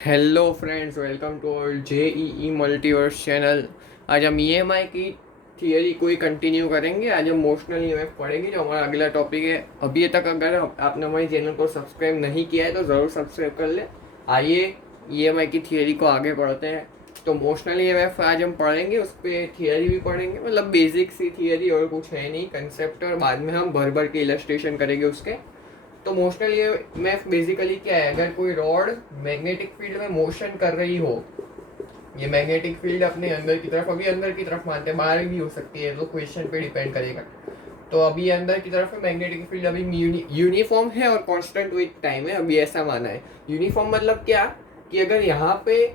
Hello friends, welcome to our JEE multiverse channel. आज हम EMI की थियरी को ही कंटिन्यू करेंगे। आज हम मोशनल ईएमएफ पढ़ेंगे, जो हमारा अगला टॉपिक है। अभी तक अगर आपने हमारे चैनल को सब्सक्राइब नहीं किया है तो ज़रूर सब्सक्राइब कर ले। आइए ईएमआई की थियरी को आगे बढ़ते हैं। तो मोशनल ईएमएफ आज हम पढ़ेंगे, उस पर थियरी भी पढ़ेंगे, मतलब बेसिक सी थियरी, और कुछ है नहीं कंसेप्ट। और बाद में हम भर भर के इलस्ट्रेशन करेंगे उसके। तो मोशनल ईएमएफ बेसिकली क्या है? अगर कोई रॉड मैग्नेटिक फील्ड में मोशन कर रही हो, ये मैग्नेटिक फील्ड अपने अंदर की तरफ, अभी अंदर की तरफ मानते हैं, बाहर भी हो सकती है, तो क्वेश्चन पे डिपेंड करेगा। तो अभी अंदर की तरफ है मैग्नेटिक फील्ड, अभी यूनिफॉर्म है और कांस्टेंट विथ टाइम है, अभी ऐसा माना है। यूनिफॉर्म मतलब क्या? कि अगर यहाँ पे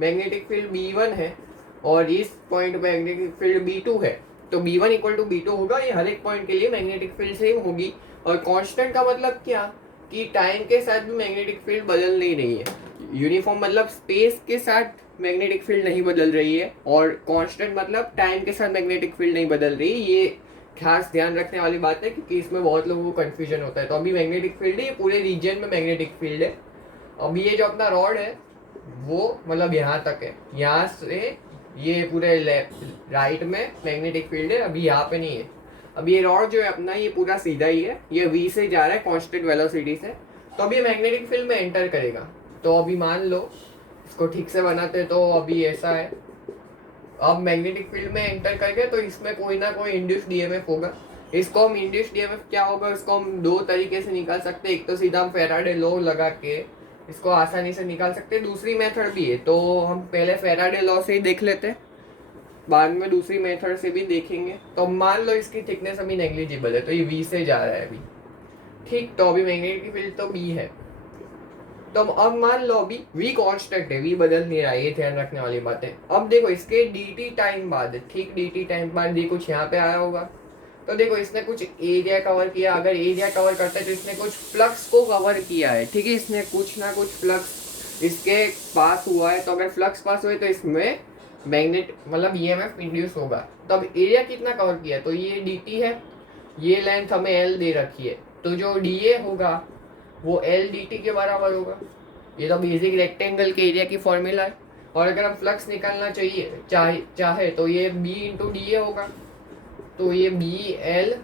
मैग्नेटिक फील्ड B1 है और इस पॉइंट मैग्नेटिक फील्ड B2 है, तो B1 इक्वल टू B2 होगा। ये हर एक पॉइंट के लिए मैग्नेटिक फील्ड सेम होगी। और कांस्टेंट का मतलब क्या? कि टाइम के साथ भी मैग्नेटिक फील्ड बदल नहीं रही है। यूनिफॉर्म मतलब स्पेस के साथ मैग्नेटिक फील्ड नहीं बदल रही है, और कांस्टेंट मतलब टाइम के साथ मैग्नेटिक फील्ड नहीं बदल रही। ये खास ध्यान रखने वाली बात है, क्योंकि इसमें बहुत लोगों को कंफ्यूजन होता है। तो अभी मैग्नेटिक फील्ड है, ये पूरे रीजन में मैग्नेटिक फील्ड है। अभी ये जो अपना रॉड है वो मतलब यहाँ तक है, यहाँ से ये पूरे राइट में मैग्नेटिक फील्ड है, अभी यहाँ पे नहीं है। अब ये रॉड जो है अपना, ये पूरा सीधा ही है, ये v से जा रहा है कांस्टेंट वेलोसिटी से। तो अभी मैग्नेटिक फील्ड में एंटर करेगा। तो अभी मान लो, इसको ठीक से बनाते हैं, तो अभी ऐसा है। अब मैग्नेटिक फील्ड में एंटर करके तो इसमें कोई ना कोई इंड्यूस्ड डीएमएफ होगा। इसको हम इंड्यूस्ड डीएमएफ क्या होगा, इसको हम दो तरीके से निकाल सकते हैं। एक तो सीधा हम फेराडे लॉ लगा के इसको आसानी से निकाल सकते हैं, दूसरी मेथड भी है। तो हम पहले फेराडे लॉ से ही देख लेते हैं, बाद में दूसरी मेथड से भी देखेंगे। तो मान लो इसकी थिकनेस अभी नेग्लिजिबल है, तो ये v से जा रहा है अभी, ठीक। तो अभी मैग्नेटिक फील्ड तो b है। तो अब मान लो अभी v कांस्टेंट है, v बदल नहीं रहा है, ये ध्यान रखने वाली बात है। अब देखो इसके dt टाइम बाद, ठीक, dt टाइम बाद ये कुछ यहाँ पे आया होगा। तो देखो इसने कुछ एरिया कवर किया। अगर एरिया कवर करता है तो इसने कुछ फ्लक्स को कवर किया है, ठीक है। इसने कुछ ना कुछ फ्लक्स इसके पास हुआ है। तो अगर फ्लक्स पास हुए तो इसमें मैग्नेट मतलब ईएमएफ इंड्यूस होगा। तो अब एरिया कितना कवर किया? तो ये dt है, ये लेंथ हमें l दे रखी है, तो जो dA होगा वो एल डी टी के बराबर होगा। ये तो बेसिक रेक्टेंगल के एरिया की फॉर्मूला है। और अगर हम फ्लक्स निकालना चाहे तो ये बी इंटू डी ए होगा। तो ये बी एल,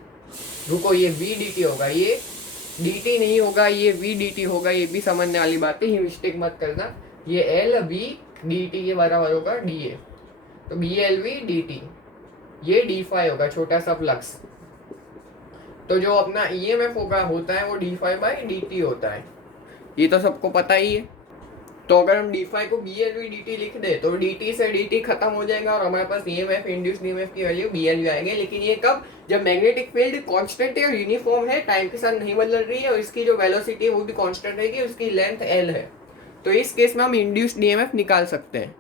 रुको, ये वी डी टी होगा, ये डी टी नहीं होगा, ये वी डी टी होगा। ये भी समझने वाली बात है, ये मिस्टेक मत करना। ये एल वी डी टी के बराबर होगा डी ए। तो B L V D T, ये डी फाई होगा, छोटा सा फ्लक्स। तो जो अपना ईएमएफ होता है वो D phi by D T होता है, ये तो सबको पता ही है। तो अगर हम डी फाई को B L V D T लिख दे तो डी टी से डी टी खत्म हो जाएगा, और हमारे पास ईएमएफ इंड्यूस्ड ईएमएफ की वैल्यू बी एल वी आएगी। लेकिन ये कब? जब मैग्नेटिक फील्ड कांस्टेंट है और यूनिफॉर्म है, टाइम के साथ नहीं बदल रही है, और इसकी जो वेलोसिटी है वो भी कांस्टेंट रहेगी, उसकी लेंथ एल है। तो इस केस में हम इंड्यूस्ड ईएमएफ निकाल सकते हैं।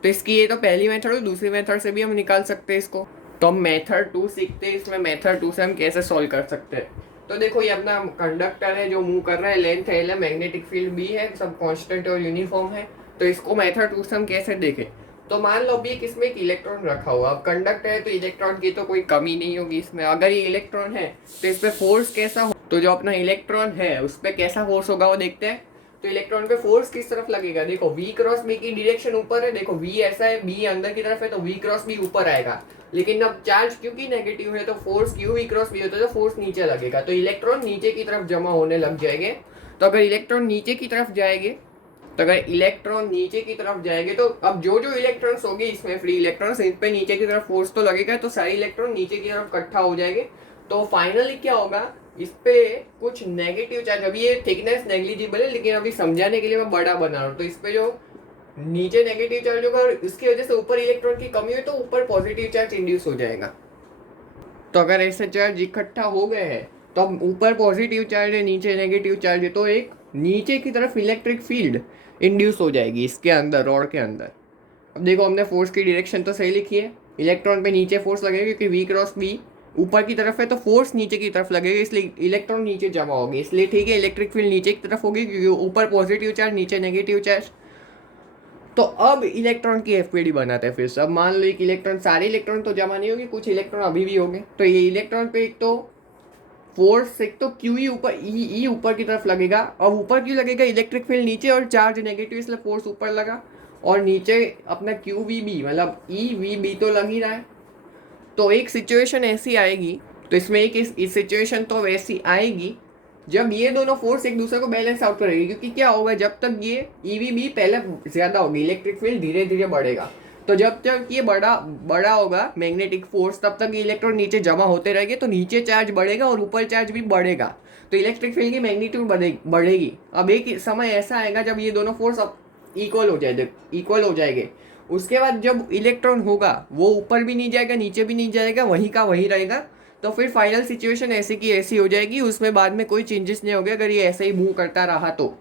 तो इसकी ये तो पहली मेथड है, दूसरी मेथड से भी हम निकाल सकते हैं इसको। तो हम मेथड 2 सीखते हैं, इसमें मेथड 2 से हम कैसे सॉल्व कर सकते हैं। तो देखो ये अपना कंडक्टर है जो मूव कर रहा है, लेंथ एल है, मैग्नेटिक फील्ड बी है, सब कांस्टेंट और यूनिफॉर्म है। तो इसको मेथड 2 से हम कैसे देखें? तो मान लो अभी किसमें एक इलेक्ट्रॉन रखा हुआ, अब कंडक्टर है तो इलेक्ट्रॉन की तो कोई कमी नहीं होगी इसमें। अगर ये इलेक्ट्रॉन है तो इस पर फोर्स कैसा हो, तो जो अपना इलेक्ट्रॉन है उस पर कैसा फोर्स होगा वो देखते हैं। तो इलेक्ट्रॉन पे फोर्स किस तरफ लगेगा? देखो v क्रॉस b की डायरेक्शन ऊपर है, देखो v ऐसा है, b अंदर की तरफ है, तो v क्रॉस b ऊपर आएगा। लेकिन अब चार्ज क्योंकि नेगेटिव है तो force q v cross b होता है, तो फोर्स नीचे लगेगा, तो इलेक्ट्रॉन नीचे की तरफ जमा होने लग जाएंगे। तो अगर इलेक्ट्रॉन नीचे की तरफ जाएंगे, तो अब जो जो इलेक्ट्रॉन्स होंगे इसमें फ्री इलेक्ट्रॉन्स, इन पे नीचे की तरफ फोर्स तो लगेगा, तो सारे इलेक्ट्रॉन नीचे की तरफ इकट्ठा हो जाएंगे। तो फाइनली क्या होगा, इस पे कुछ नेगेटिव चार्ज, अभी ये थिकनेस नेग्लिजिबल है लेकिन अभी समझाने के लिए मैं बड़ा बना रहा हूँ। तो इस पे जो नीचे नेगेटिव चार्ज होगा और इसकी वजह से ऊपर इलेक्ट्रॉन की कमी हुई, तो ऊपर पॉजिटिव चार्ज इंड्यूस हो जाएगा। तो अगर ऐसे चार्ज इकट्ठा हो गए हैं, तो अब ऊपर पॉजिटिव चार्ज है, नीचे नेगेटिव चार्ज है, तो एक नीचे की तरफ इलेक्ट्रिक फील्ड इंड्यूस हो जाएगी इसके अंदर, रॉड के अंदर। अब देखो हमने फोर्स की डायरेक्शन तो सही लिखी है, इलेक्ट्रॉन पे नीचे फोर्स लगेगा क्योंकि वी क्रॉस बी ऊपर की तरफ है, तो फोर्स नीचे की तरफ लगेगा, इसलिए इलेक्ट्रॉन नीचे जमा होगी, इसलिए ठीक है इलेक्ट्रिक फील्ड नीचे की तरफ होगी, क्योंकि ऊपर पॉजिटिव चार्ज नीचे नेगेटिव चार्ज। तो अब इलेक्ट्रॉन की एफपीडी बनाते हैं फिर से। अब मान लो एक इलेक्ट्रॉन, सारे इलेक्ट्रॉन तो जमा नहीं होगी, कुछ इलेक्ट्रॉन अभी भी होंगे। तो ये इलेक्ट्रॉन पे एक तो फोर्स एक तो क्यू ई ऊपर ई ऊपर की तरफ लगेगा, अब ऊपर क्यों लगेगा, इलेक्ट्रिक फील्ड नीचे और चार्ज नेगेटिव, इसलिए फोर्स ऊपर लगा, और नीचे अपना क्यू वी बी मतलब ई वी बी तो लग ही रहा है। तो एक सिचुएशन ऐसी आएगी, तो इसमें एक इस सिचुएशन तो वैसी आएगी जब ये दोनों फोर्स एक दूसरे को बैलेंस आउट करेगी, क्योंकि क्या होगा, जब तक ये ईवीबी पहले ज्यादा होगी, इलेक्ट्रिक फील्ड धीरे धीरे बढ़ेगा, तो जब तक ये बड़ा बड़ा होगा मैग्नेटिक फोर्स, तब तक इलेक्ट्रॉन नीचे जमा होते रहेंगे, तो नीचे चार्ज बढ़ेगा और ऊपर चार्ज भी बढ़ेगा, तो इलेक्ट्रिक फील्ड की मैग्नीट्यूड बढ़ेगी। अब एक समय ऐसा आएगा जब ये दोनों फोर्स अब इक्वल हो जाएंगे। उसके बाद जब इलेक्ट्रॉन होगा वो ऊपर भी नहीं जाएगा नीचे भी नहीं जाएगा, वहीं का वहीं रहेगा, तो फिर फाइनल सिचुएशन ऐसी की ऐसी हो जाएगी, उसमें बाद में कोई चेंजेस नहीं होंगे अगर ये ऐसे ही मूव करता रहा तो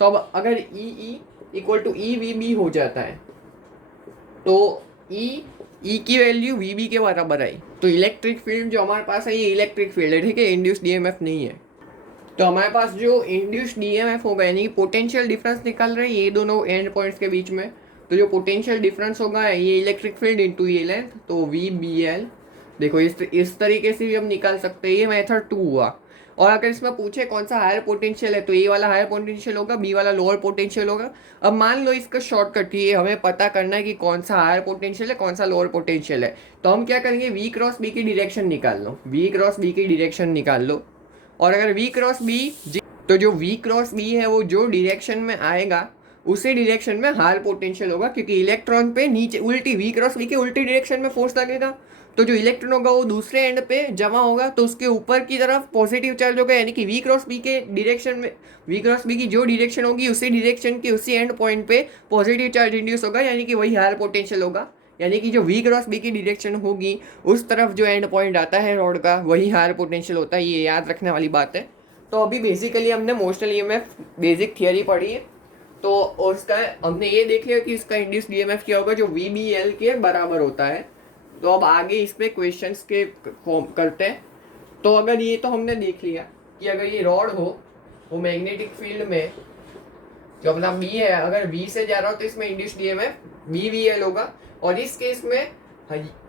अब अगर E equal to E V B हो जाता है तो ई की वैल्यू वी बी के बराबर आई, तो इलेक्ट्रिक फील्ड जो हमारे पास है ये इलेक्ट्रिक फील्ड है, ठीक है, इंड्यूस डीएमएफ नहीं है। तो हमारे पास जो इंड्यूस डीएमएफ होगा यानी कि पोटेंशियल डिफरेंस निकल रहे हैं ये दोनों एंड पॉइंट्स के बीच में, तो जो पोटेंशियल डिफरेंस होगा ये इलेक्ट्रिक फील्ड इनटू ये लेंथ, तो वी बी एल। देखो इस तरीके से भी हम निकाल सकते हैं, ये मेथड 2 हुआ। और अगर इसमें पूछे कौन सा हायर पोटेंशियल है तो ये वाला हायर पोटेंशियल होगा, बी वाला लोअर पोटेंशियल होगा। अब मान लो इसका शॉर्टकट ये हमें पता करना है कि कौन सा हायर पोटेंशियल है कौन सा लोअर पोटेंशियल है, तो हम क्या करेंगे, वी क्रॉस बी की डायरेक्शन निकाल लो, वी क्रॉस बी की डायरेक्शन निकाल लो। और अगर वी क्रॉस बी, तो जो वी क्रॉस बी है वो जो डायरेक्शन में आएगा उसी डायरेक्शन में हायर पोटेंशियल होगा, क्योंकि इलेक्ट्रॉन पे नीचे उल्टी वी क्रॉस बी के उल्टी डायरेक्शन में फोर्स लगेगा, तो जो इलेक्ट्रॉन होगा वो दूसरे एंड पे जमा होगा, तो उसके ऊपर की तरफ पॉजिटिव चार्ज होगा, यानी कि वी क्रॉस बी के डायरेक्शन में, वी क्रॉस बी की जो डायरेक्शन होगी उसी डायरेक्शन के उसी एंड पॉइंट पे पॉजिटिव चार्ज इंड्यूस होगा, यानी कि वही हायर पोटेंशियल होगा। यानी कि जो वी क्रॉस बी की डायरेक्शन होगी उस तरफ जो एंड पॉइंट आता है रॉड का वही हायर पोटेंशियल होता है, ये याद रखने वाली बात है। तो अभी बेसिकली हमने मोशनल ईएमएफ बेसिक थियरी पढ़ी है, तो उसका हमने ये देख लिया कि इसका इंड्यूस डीएमएफ क्या होगा जो वी बी एल के बराबर होता है। तो अब आगे इस पे क्वेश्चंस के करते हैं। तो अगर ये तो हमने देख लिया कि अगर ये रॉड हो वो मैग्नेटिक फील्ड में जो अपना बी है अगर बी से जा रहा हो तो इसमें induced EMF B V L होगा, और इस केस में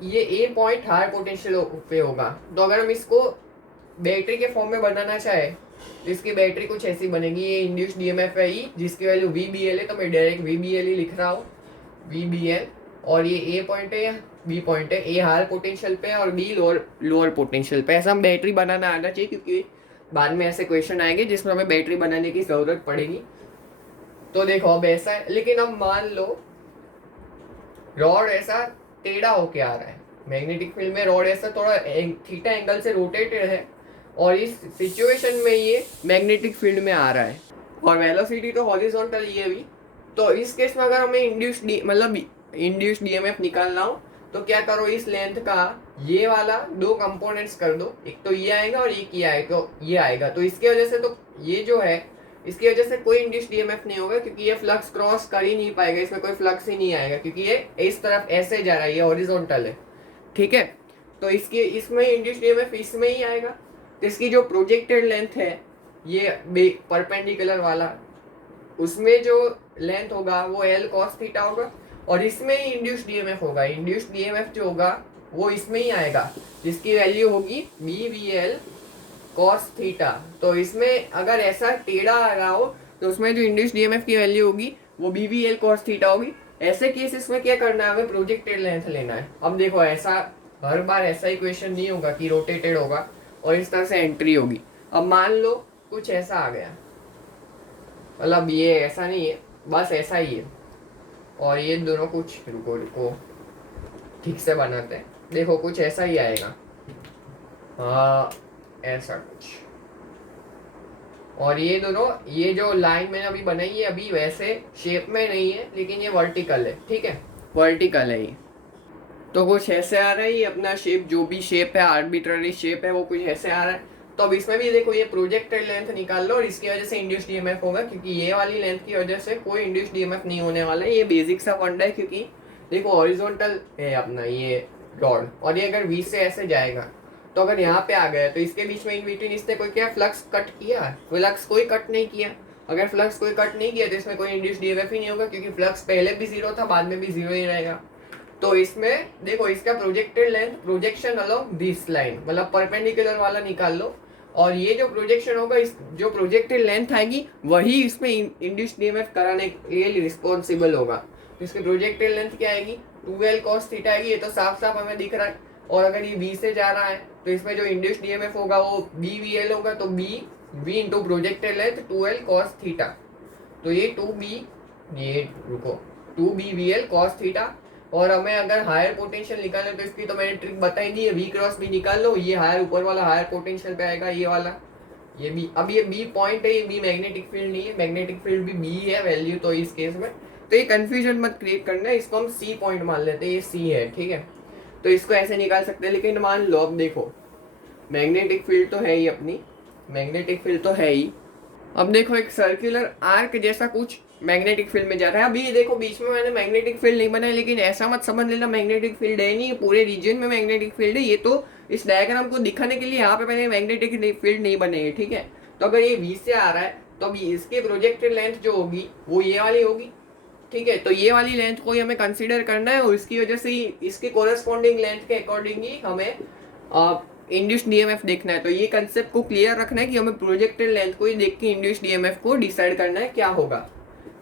ये ए पॉइंट हायर पोटेंशियल पे होगा। तो अगर हम इसको बैटरी के फॉर्म में बनाना चाहे तो इसकी बैटरी कुछ ऐसी बनेगी, ये इंड्यूस डीएमएफ है ई जिसकी वैल्यू वी बी एल है, तो मैं डायरेक्ट वी बी एल ही लिख रहा हूँ, वी बी एल। और ये ए पॉइंट है या बी पॉइंट है, ए हायर पोटेंशियल पे और बी लोअर पोटेंशियल पे। ऐसा हम बैटरी बनाना आना चाहिए क्योंकि बाद में ऐसे क्वेश्चन आएंगे जिसमें हमें बैटरी बनाने की ज़रूरत पड़ेगी। तो देखो अब ऐसा है, लेकिन अब मान लो रॉड ऐसा टेढ़ा होके आ रहा है, मैग्नेटिक फील्ड में रॉड ऐसा थोड़ा थीटा एंगल से रोटेटेड है और इस सिचुएशन में ये मैग्नेटिक फील्ड में आ रहा है और वेलोसिटी तो हॉरिजॉन्टल ये भी। तो इस केस में अगर हमें इंड्यूस्ड डीएमएफ निकालना हो तो क्या करो, इस लेंथ का ये वाला दो कंपोनेंट्स कर दो, एक तो ये आएगा और एक ये आएगा, तो इसकी वजह से तो ये जो है इसकी वजह से कोई इंड्यूस्ड डीएमएफ नहीं होगा क्योंकि ये फ्लक्स क्रॉस कर ही नहीं पाएगा, इसमें कोई फ्लक्स ही नहीं आएगा क्योंकि ये इस तरफ ऐसे जा रहा है, ये हॉरिजॉन्टल है, ठीक है। तो इसमें इंड्यूस्ड डीएमएफ इसमें ही आएगा। तो इसकी जो प्रोजेक्टेड लेंथ है ये परपेंडिकुलर वाला, उसमें जो लेंथ होगा वो एल कॉस थीटा होगा, और इसमें ही इंड्यूस्ड डीएमएफ होगा, इंड्यूस्ड डीएमएफ जो होगा वो इसमें ही आएगा जिसकी वैल्यू होगी B V L cos theta. तो इसमें अगर ऐसा टेढ़ा आ रहा हो तो उसमें जो इंड्यूस्ड डीएमएफ की वैल्यू होगी वो B V L cos theta होगी। ऐसे केसेस में क्या करना है, हमें प्रोजेक्टेड लेंथ लेना है। अब देखो ऐसा हर बार ऐसा ही क्वेश्चन नहीं होगा कि रोटेटेड होगा और इस तरह से एंट्री होगी। अब मान लो कुछ ऐसा आ गया, मतलब ये ऐसा नहीं है बस ऐसा ही है, और ये दोनों कुछ रुको ठीक से बनाते हैं, देखो कुछ ऐसा ही आएगा, हाँ ऐसा कुछ, और ये दोनों ये जो लाइन मैंने अभी बनाई है अभी वैसे शेप में नहीं है लेकिन ये वर्टिकल है, ठीक है, वर्टिकल है ये। तो कुछ ऐसे आ रहा है, ये अपना शेप जो भी शेप है आर्बिट्ररी शेप है वो कुछ ऐसे आ रहा है। तो अब इसमें भी देखो ये प्रोजेक्टेड लेंथ निकाल लो और इसकी वजह से इंड्यूस्ड डीएमएफ होगा, क्योंकि ये वाली लेंथ की वजह से कोई इंड्यूस्ड डीएमएफ नहीं होने वाला है। ये बेसिक सा फंडा है क्योंकि देखो हॉरिजॉन्टल है अपना ये रॉड, और ये अगर वी से ऐसे जाएगा तो अगर यहाँ पे आ गया तो इसके बीच में इन बिटवीन इसने कोई क्या फ्लक्स कट किया, फ्लक्स कोई कट नहीं किया। अगर फ्लक्स कोई कट नहीं किया तो इसमें कोई इंड्यूस्ड डीएमएफ ही नहीं होगा क्योंकि फ्लक्स पहले भी जीरो था बाद में भी जीरो ही रहेगा। तो इसमें देखो इसका projected length projection along this line मतलब परपेंडिकुलर वाला निकाल लो, और ये जो प्रोजेक्शन होगा, इस जो प्रोजेक्टेड लेंथ आएगी वही इसमें इंड्यूस्ड ईएमएफ कराने के लिए रिस्पॉन्सिबल होगा। तो इसकी प्रोजेक्टेड लेंथ क्या आएगी, 2L cos थीटा आएगी। ये तो साफ साफ हमें दिख रहा है। और अगर ये बी से जा रहा है तो इसमें जो इंड्यूस्ड ईएमएफ होगा वो BVL होगा। तो V into projected length 2L cos theta. तो ये 2BVL cos थीटा। और हमें अगर हायर पोटेंशियल निकालना है तो इसकी तो मैंने ट्रिक बताई दी है, V क्रॉस B निकाल लो। ये हायर ऊपर वाला हायर पोटेंशियल पे आएगा, ये वाला, ये B। अब ये B पॉइंट है, ये B मैग्नेटिक फील्ड नहीं है, मैग्नेटिक फील्ड भी B है वैल्यू। तो इस केस में तो ये कंफ्यूजन मत क्रिएट करना है, इसको हम C पॉइंट मान लेते हैं, ये C है, ठीक है। तो इसको ऐसे निकाल सकते हैं। लेकिन मान लो अब देखो, मैग्नेटिक फील्ड तो है ही अपनी, मैग्नेटिक फील्ड तो है ही। अब देखो एक सर्कुलर आर्क जैसा कुछ मैग्नेटिक फील्ड में जा रहा है। अभी देखो बीच में मैंने मैग्नेटिक फील्ड नहीं बनाया, लेकिन ऐसा मत समझ लेना मैग्नेटिक फील्ड है नहीं, पूरे रीजन में मैग्नेटिक फील्ड है। ये तो इस डायग्राम को दिखाने के लिए यहाँ पे मैंने मैग्नेटिक फील्ड नहीं बनाई है, ठीक है। तो अगर ये V से आ रहा है तो अभी इसके प्रोजेक्टेड लेंथ जो होगी वो ये वाली होगी, ठीक है। तो ये वाली लेंथ को ही हमें कंसिडर करना है और इसकी वजह से इसके कोरेस्पॉन्डिंग लेंथ के अकॉर्डिंग ही हमें इंड्यूस्ड ईएमएफ देखना है। तो ये कंसेप्ट को क्लियर रखना है कि हमें प्रोजेक्टेड लेंथ को ही देख के इंड्यूस्ड ईएमएफ को डिसाइड करना है क्या होगा,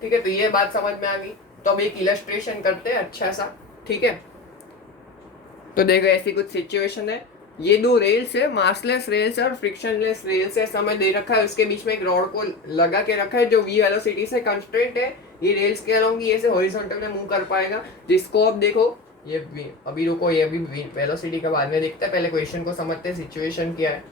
ठीक है। तो ये बात समझ में आ गई। तो अब एक इलस्ट्रेशन करते हैं अच्छा सा, ठीक है। तो देखो ऐसी कुछ सिचुएशन है, ये दो रेल्स है, मासलेस रेल्स है और फ्रिक्शनलेस रेल्स है, समय दे रखा है। उसके बीच में एक रॉड को लगा के रखा है जो V वेलोसिटी से कंस्ट्रेंट है। ये रेल्स के अलोंग ये ऐसे हॉरिजॉन्टल में मूव कर पाएगा। जिसको अब देखो ये अभी रुको, ये अभी वेलोसिटी का बाद में देखते हैं, पहले क्वेश्चन को समझते हैं सिचुएशन क्या है।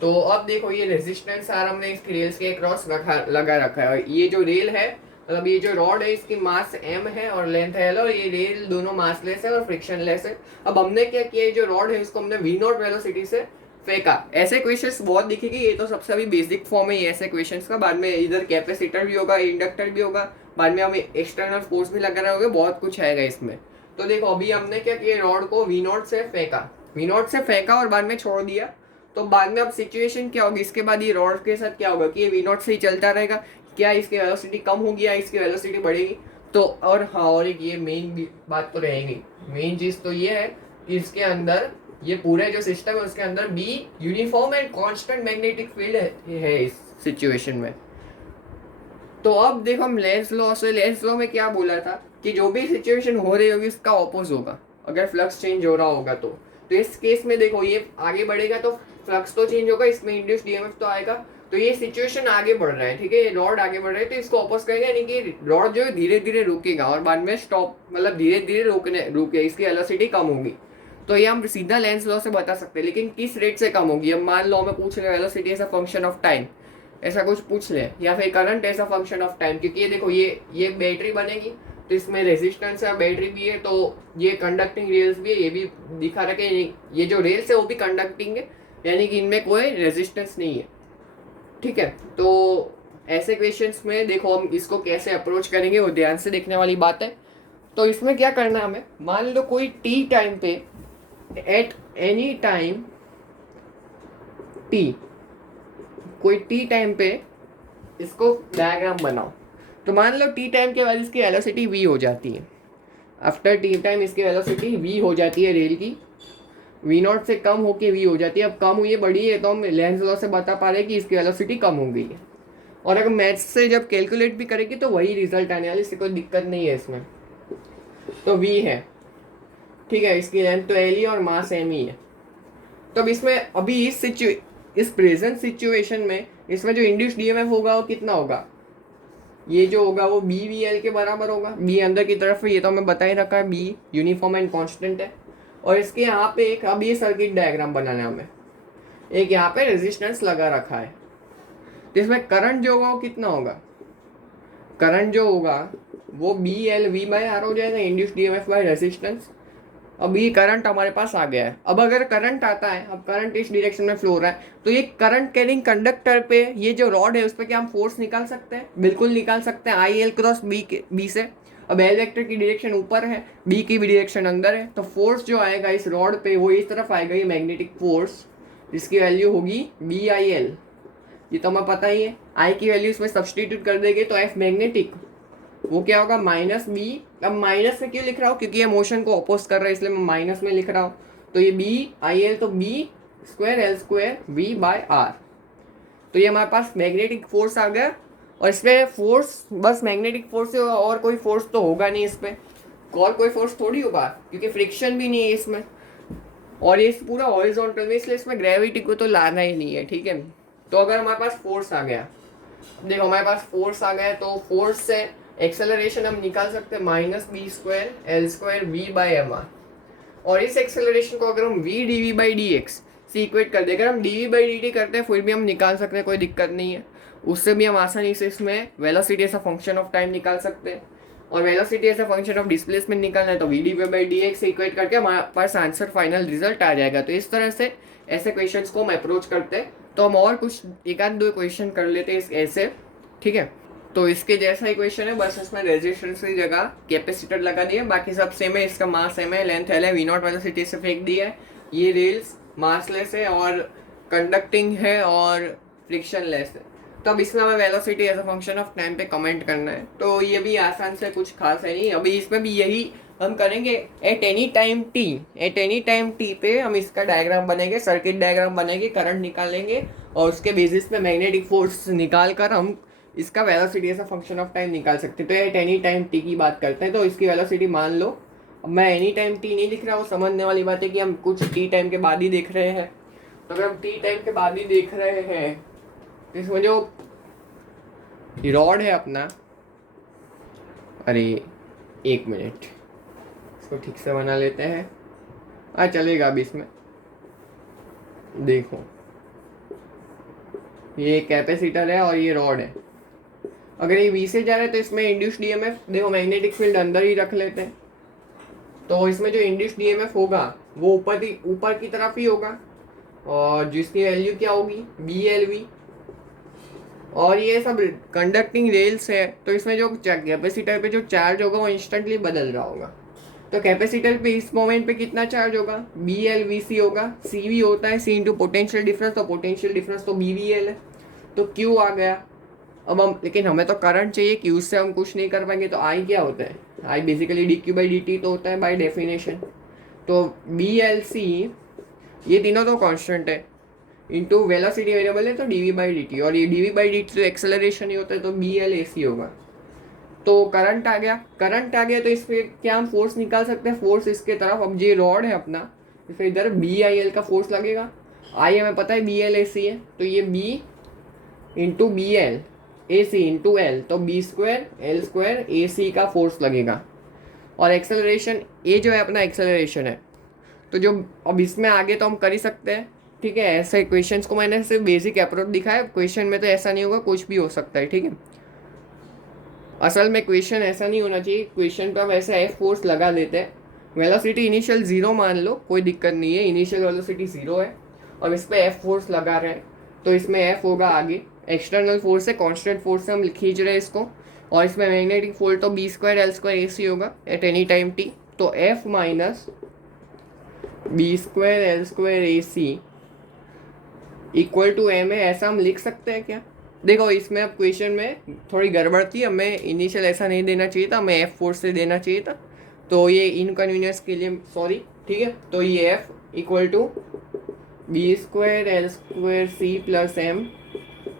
तो अब देखो ये रेजिस्टेंस आर हमने इसकी रेल्स के क्रॉस लगा रखा है। और ये जो रेल है, मतलब ये जो रॉड है इसकी मास m है और लेंथ है L, और ये रेल दोनों मासलेस है और फ्रिक्शनलेस है। अब हमने क्या किया, जो रॉड है इसको हमने V0 वेलोसिटी से फेंका। ऐसे क्वेश्चंस बहुत दिखेंगे, ये तो सबसे अभी बेसिक फॉर्म है ये ऐसे क्वेश्चंस का। बाद में इधर कैपेसिटर भी होगा, इंडक्टर भी होगा, बाद में हमें एक्सटर्नल फोर्स भी लगा रहा होगा, बहुत कुछ आएगा इसमें। तो देखो अभी हमने क्या किया, रॉड को V0 से फेंका, V0 से फेंका और बाद में छोड़ दिया। तो बाद में अब सिचुएशन क्या होगी, इसके बाद ये रॉड के साथ क्या होगा कि ये V0 से ही चलता रहेगा, क्या इसकी वेलोसिटी कम होगी या इसकी वेलोसिटी बढ़ेगी। तो और हाँ, और एक ये मेन बात तो रहेगी, मेन चीज तो ये है कि इसके अंदर ये पूरे जो सिस्टम है उसके अंदर B uniform and constant magnetic field है इस सिचुएशन में। तो अब देखो हम लेंस लॉ में क्या बोला था कि जो भी सिचुएशन हो रही होगी उसका ऑपोज होगा अगर फ्लक्स चेंज हो रहा होगा। तो इस केस में देखो ये आगे बढ़ेगा तो फ्लक्स तो चेंज होगा, इसमें इंड्यूस्ड ईएमएफ तो आएगा। तो ये सिचुएशन आगे बढ़ रहा है, ठीक है, ये रॉड आगे बढ़ रहा है तो इसको ऑपोज करेंगे, यानी कि रॉड जो है धीरे धीरे रुकेगा और बाद में स्टॉप, मतलब धीरे धीरे रुके, इसकी वेलोसिटी कम होगी। तो ये हम सीधा लेंस लॉ से बता सकते हैं, लेकिन किस रेट से कम होगी। अब मान लो हमें पूछ रहे velocity as a function of time, ऐसा कुछ पूछ ले, या फिर current as a function of time. क्योंकि ये देखो ये बैटरी बनेगी तो इसमें रेजिस्टेंस है, बैटरी भी है, तो ये कंडक्टिंग रेल्स भी है, ये भी दिखा रखे। ये जो रेल्स है वो भी कंडक्टिंग है, यानी कि इनमें कोई रेजिस्टेंस नहीं है, ठीक है। तो ऐसे क्वेश्चंस में देखो हम इसको कैसे अप्रोच करेंगे वो ध्यान से देखने वाली बात है। तो इसमें क्या करना है हमें, मान लो कोई टी टाइम पे, एट एनी टाइम टी, कोई टी टाइम पे इसको डायग्राम बनाओ। तो मान लो टी टाइम के बाद इसकी वेलोसिटी v हो जाती है, आफ्टर टी टाइम इसकी वेलोसिटी v हो जाती है रेल की, V0 से कम होके v हो जाती है। अब कम हुई है बड़ी है तो हम लेंस लॉ से बता पा रहे हैं कि इसकी वेलोसिटी कम हो गई है। और अगर मैथ्स से जब कैलकुलेट भी करेगी तो वही रिजल्ट आने वाली, इससे कोई दिक्कत नहीं है इसमें। तो v है, ठीक है, इसकी लेंथ तो L ही और मास m ही है। तो अब इसमें अभी इस प्रेजेंट सिचुएशन में इसमें जो इंड्यूस्ड ईएमएफ होगा वो कितना होगा, ये जो होगा वो BVL के बराबर होगा। B अंदर की तरफ है, ये तो हमें बता ही रखा है, B यूनिफॉर्म एंड कांस्टेंट है। और इसके यहाँ पे एक, अब ये सर्किट डायग्राम बनाना है हमें, एक यहाँ पे रेजिस्टेंस लगा रखा है। तो इसमें करंट जो होगा वो कितना होगा, करंट जो होगा वो BLV/R हो जाएगा, इंड्यूस्ड ईएमएफ बाय रेजिस्टेंस। अब ये करंट हमारे पास आ गया है। अब अगर करंट आता है, अब करंट इस डायरेक्शन में फ्लो हो रहा है, तो ये करंट कैरिंग कंडक्टर पे ये जो रॉड है उस पर क्या हम फोर्स निकाल सकते हैं, बिल्कुल निकाल सकते हैं, IL क्रॉस B से। अब L वेक्टर की डायरेक्शन ऊपर है, B की भी डायरेक्शन अंदर है, तो फोर्स जो आएगा इस रॉड पे वो इस तरफ आएगा, ये मैग्नेटिक फोर्स, जिसकी वैल्यू होगी BIL। ये तो हमें पता ही है, I की वैल्यू इसमें सब्सटीट्यूट कर देंगे तो F मैग्नेटिक, वो क्या होगा -B। अब माइनस में क्यों लिख रहा हूँ, क्योंकि ये मोशन को अपोज कर रहा है इसलिए मैं माइनस में लिख रहा हूँ। तो ये BIL, तो B square L square V by R. तो ये हमारे पास मैग्नेटिक फोर्स आ गया, और इसमें फोर्स बस मैग्नेटिक फोर्स से होगा, और कोई फोर्स तो होगा नहीं इसमें, और कोई फोर्स थोड़ी होगा क्योंकि फ्रिक्शन भी नहीं है इसमें, और ये पूरा हॉरिजॉन्टल में, इसलिए इसमें ग्रेविटी को तो लाना ही नहीं है, ठीक है। तो अगर हमारे पास फोर्स आ गया, देखो हमारे पास फोर्स आ गया, तो फोर्स से एक्सेलरेशन हम निकाल सकते हैं minus B square L square V by M R. और इस एक्सेलरेशन को अगर हम V D V by D X से इक्वेट कर दें, अगर हम D V by D T करते हैं फिर भी हम निकाल सकते हैं, कोई दिक्कत नहीं है। उससे भी हम आसानी से इसमें velocity as a function of time निकाल सकते हैं, और velocity as a function of displacement निकालना है तो V D V by D X से इक्वेट करके हमारे पास आंसर फाइनल रिजल्ट आ जाएगा। तो इस तरह से ऐसे क्वेश्चन को हम अप्रोच करते हैं। तो हम और कुछ एक आध दो क्वेश्चन कर लेते हैं ऐसे, ठीक है। तो इसके जैसा ही क्वेश्चन है, बस इसमें रेजिस्टेंस की जगह कैपेसिटर लगा दिया, बाकी सब सेम है। इसका मास सेम है, लेंथ एल है, वी नॉट वेलोसिटी से फेंक दिया है। ये रेल्स मासलेस है और कंडक्टिंग है और फ्रिक्शनलेस है। तो अब इसमें हमें velocity as a function of time पे कमेंट करना है, तो ये भी आसान से कुछ खास है नहीं। अभी इसमें भी यही हम करेंगे, एट एनी टाइम टी पे हम इसका डायग्राम बनेंगे, सर्किट डायग्राम बनेंगे, करंट निकालेंगे, और उसके बेसिस पे मैग्नेटिक फोर्स निकाल कर हम इसका velocity as a function of time निकाल सकते हैं। तो एट एनी टाइम टी की बात करते हैं, तो इसकी वेलोसिटी मान लो, अब मैं एनी टाइम टी नहीं लिख रहा, वो समझने वाली बात है कि हम कुछ टी टाइम के बाद ही देख रहे हैं। तो अगर हम टी टाइम के बाद ही देख रहे हैं, तो इसमें जो रॉड है अपना, अरे एक मिनट, इसको ठीक से बना लेते हैं। चलेगा अभी इसमें, देखो ये कैपेसिटर है और ये रॉड है। अगर ये वी से जा रहा है तो इसमें इंड्यूस्ड ईएमएफ, देखो मैग्नेटिक फील्ड अंदर ही रख लेते हैं, तो इसमें जो इंड्यूस्ड ईएमएफ होगा वो ऊपर की तरफ ही होगा, और जिसकी वैल्यू क्या होगी बी एल वी। और ये सब कंडक्टिंग रेल्स है, तो इसमें जो कैपेसिटर पे जो चार्ज होगा वो इंस्टेंटली बदल रहा होगा। तो कैपेसिटर पे इस मोमेंट पे कितना चार्ज होगा, बी एल वी सी होगा। सी वी होता है सी इंटू पोटेंशियल डिफरेंस, तो पोटेंशियल डिफरेंस तो बी वी एल है, तो क्यू आ गया। अब हम, लेकिन हमें तो करंट चाहिए, क्यू से हम कुछ नहीं कर पाएंगे, तो आई क्या होता है, I basically D Q by D T तो होता है बाई डेफिनेशन। तो बी एल सी, ये तीनों तो कांस्टेंट है, इंटू वेलोसिटी वेरिएबल है तो D V by D T, और ये D V by D T तो एक्सेलरेशन ही होता है, तो बी एल ए सी होगा। तो करंट आ गया, तो इस पर क्या हम फोर्स निकाल सकते हैं, फोर्स इसके तरफ, अब ये रॉड है अपना, इस इधर बी आई एल का फोर्स लगेगा। आई हमें पता है बी एल ए सी है, तो ये B into B L A C into L, तो B square L square A C का फोर्स लगेगा। और एक्सेलरेशन, ये जो है अपना एक्सेलरेशन है, तो जो अब इसमें आगे तो हम कर ही सकते हैं, ठीक है। ऐसे क्वेश्चंस को मैंने सिर्फ बेसिक अप्रोच दिखाया, क्वेश्चन में तो ऐसा नहीं होगा, कुछ भी हो सकता है, ठीक है। असल में क्वेश्चन ऐसा नहीं होना चाहिए, क्वेश्चन पर वैसे एफ फोर्स लगा देते हैं। वेलोसिटी इनिशियल जीरो मान लो, कोई दिक्कत नहीं है, इनिशियल वेलोसिटी जीरो है, और इस पर एफ फोर्स लगा रहे हैं, तो इसमें एफ होगा आगे एक्सटर्नल फोर्स है, कांस्टेंट फोर्स से हम खींच रहे हैं इसको, और इसमें मैग्नेटिक फोर्स तो B square L square A C होगा एट एनी टाइम टी। तो F minus B square L square A C equal to M है, ऐसा हम लिख सकते हैं क्या। देखो इसमें अब क्वेश्चन में थोड़ी गड़बड़ थी, हमें इनिशियल ऐसा नहीं देना चाहिए था, हमें एफ फोर्स से देना चाहिए था, तो ये इनकन्वीनियंस के लिए सॉरी, ठीक है। तो ये F equal to B square L square C plus M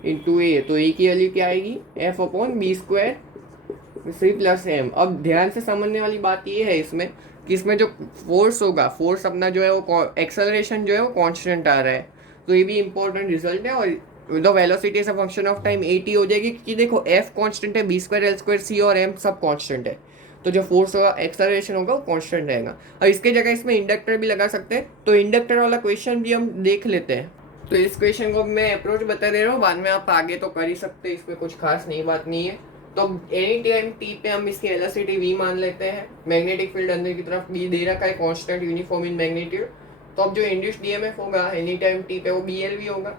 into A, तो ए की वैल्यू क्या आएगी, F upon B square C plus M. अब ध्यान से समझने वाली बात ये है इसमें कि इसमें जो फोर्स होगा, फोर्स अपना जो है वो एक्सेलरेशन जो है वो कांस्टेंट आ रहा है, तो ये भी इंपॉर्टेंट रिजल्ट है। और the velocity as a function of time A T हो जाएगी, क्योंकि देखो एफ कांस्टेंट है, B square L square C और एम सब कांस्टेंट है, तो जो फोर्स होगा एक्सेलरेशन होगा वो कांस्टेंट रहेगा। और इसके जगह इसमें इंडक्टर भी लगा सकते हैं, तो इंडक्टर वाला क्वेश्चन भी हम देख लेते हैं। तो इस क्वेश्चन को मैं अप्रोच बता दे रहा हूँ, बाद में आप आगे तो कर ही सकते हैं, इसमें कुछ खास नई बात नहीं है। तो एनी टाइम टी पे हम इसकी वेलोसिटी वी मान लेते हैं, मैग्नेटिक फील्ड अंदर की तरफ बी दे रखा है, कांस्टेंट यूनिफॉर्म इन मैग्नीट्यूड। तो अब जो इंड्यूस्ड ईएमएफ होगा एनी टाइम टी पे वो बी एल वी होगा।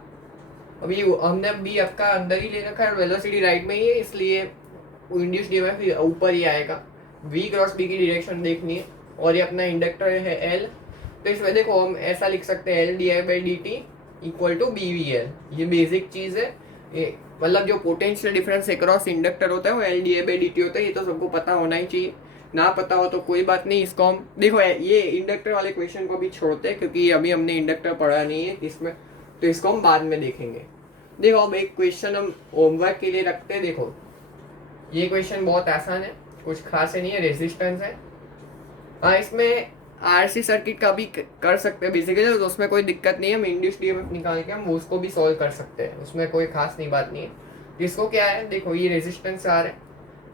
अभी हमने बी एफ का अंदर ही ले रखा है, वेलोसिटी राइट में ही है, इसलिए इंड्यूस्ड ईएमएफ ऊपर ही आएगा। वी क्रॉस बी की डायरेक्शन देखनी है, और ये अपना इंडक्टर है एल, तो इसमें देखो हम ऐसा लिख सकते हैं L D I by D T equal to B V L. ये बेसिक चीज़ है, ये मतलब जो पोटेंशियल डिफरेंस अक्रॉस इंडक्टर होता है वो L D I by D T होता है, ये तो सबको पता होना ही चाहिए। ना पता हो तो कोई बात नहीं, इसको हम देखो ये इंडक्टर वाले क्वेश्चन को भी छोड़ते हैं क्योंकि अभी हमने इंडक्टर पढ़ा नहीं है इसमें, तो इसको हम बाद में देखेंगे। देखो अब एक क्वेश्चन हम होमवर्क के लिए रखते हैं। देखो ये क्वेश्चन बहुत आसान है, कुछ खास नहीं है, रेजिस्टेंस है। हाँ इसमें आरसी सर्किट का भी कर सकते हैं बेसिकली, तो उसमें कोई दिक्कत नहीं है, हम इंड्यूस्ड ईएमएफ निकाल के हम उसको भी सॉल्व कर सकते हैं, उसमें कोई खास नहीं बात नहीं है। इसको क्या है, देखो ये रेजिस्टेंस आर है,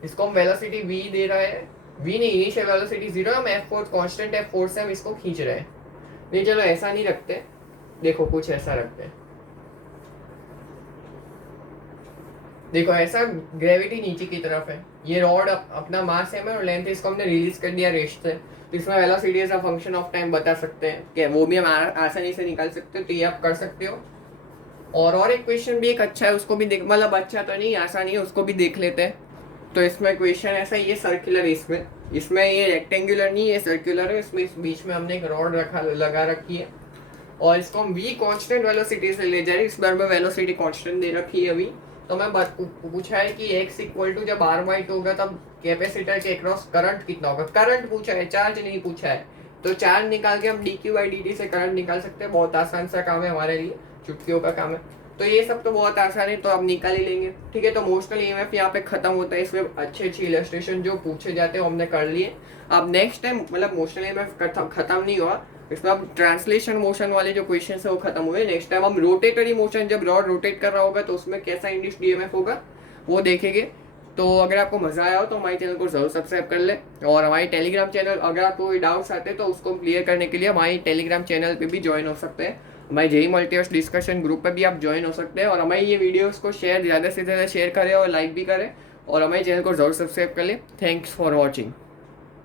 इसको हम वेलोसिटी v दे रहा है, v नहीं इनिशियल वेलोसिटी 0, हम f4 कांस्टेंट f4 से हम इसको खींच रहे हैं। नहीं चलो ऐसा नहीं रखते, देखो कुछ ऐसा रखते हैं। देखो ऐसा ग्रेविटी नीचे की तरफ है, ये रॉड अपना मास है और लेंथ इसको हमने रिलीज कर दिया रेस्ट से, तो इसमें velocity as a function of time बता सकते हैं कि वो भी हम आसानी से निकाल सकते हो, तो ये आप कर सकते हो। और एक क्वेश्चन भी एक अच्छा है, उसको भी देख, मतलब अच्छा तो नहीं आसानी है, उसको भी देख लेते हैं। तो इसमें क्वेश्चन ऐसा, ये सर्कुलर है, इसमें ये रेक्टेंगुलर नहीं है, सर्कुलर है, इसमें इस बीच में हमने एक रॉड लगा रखी है और इसको हम v कांस्टेंट वेलोसिटी से ले जा रहे हैं। इस बार में वेलोसिटी कांस्टेंट दे रखी है अभी, तो मैं पूछा है कि x इक्वल टू जब r होगा तब कैपेसिटर के अक्रॉस करंट कितना होगा। करंट पूछा है, चार्ज नहीं पूछा है, तो चार्ज निकाल के हम dq/dt से करंट निकाल सकते हैं। बहुत आसान सा काम है हमारे लिए, चुटकियों का काम है, तो ये सब तो बहुत आसान है, तो आप निकाल ही लेंगे। ठीक है, तो मोशनल ईएमएफ यहाँ पे खत्म होता है, इसमें अच्छी इलस्ट्रेशन जो पूछे जाते हैं हमने कर लिए। अब नेक्स्ट टाइम मतलब मोशनल ईएमएफ खत्म नहीं हुआ, इसमें अब ट्रांसलेशन मोशन वाले जो क्वेश्चन है वो खत्म हुए। नेक्स्ट टाइम हम रोटेटरी मोशन, जब रॉड रोटेट कर रहा होगा तो उसमें कैसा इंड्यूस्ड ईएमएफ होगा वो देखेंगे। तो अगर आपको मजा आया हो तो हमारे चैनल को जरूर सब्सक्राइब कर ले, और हमारे टेलीग्राम चैनल, अगर आपको कोई डाउट्स आते हैं तो उसको क्लियर करने के लिए हमारे टेलीग्राम चैनल पे भी ज्वाइन हो सकते हैं। हमारे जेई मल्टीवर्स डिस्कशन ग्रुप पे भी आप ज्वाइन हो सकते हैं, और हमारी ये वीडियोस को ज़्यादा से ज़्यादा शेयर करें और लाइक भी करें, और हमारे चैनल को जरूर सब्सक्राइब कर ले। Thanks for watching.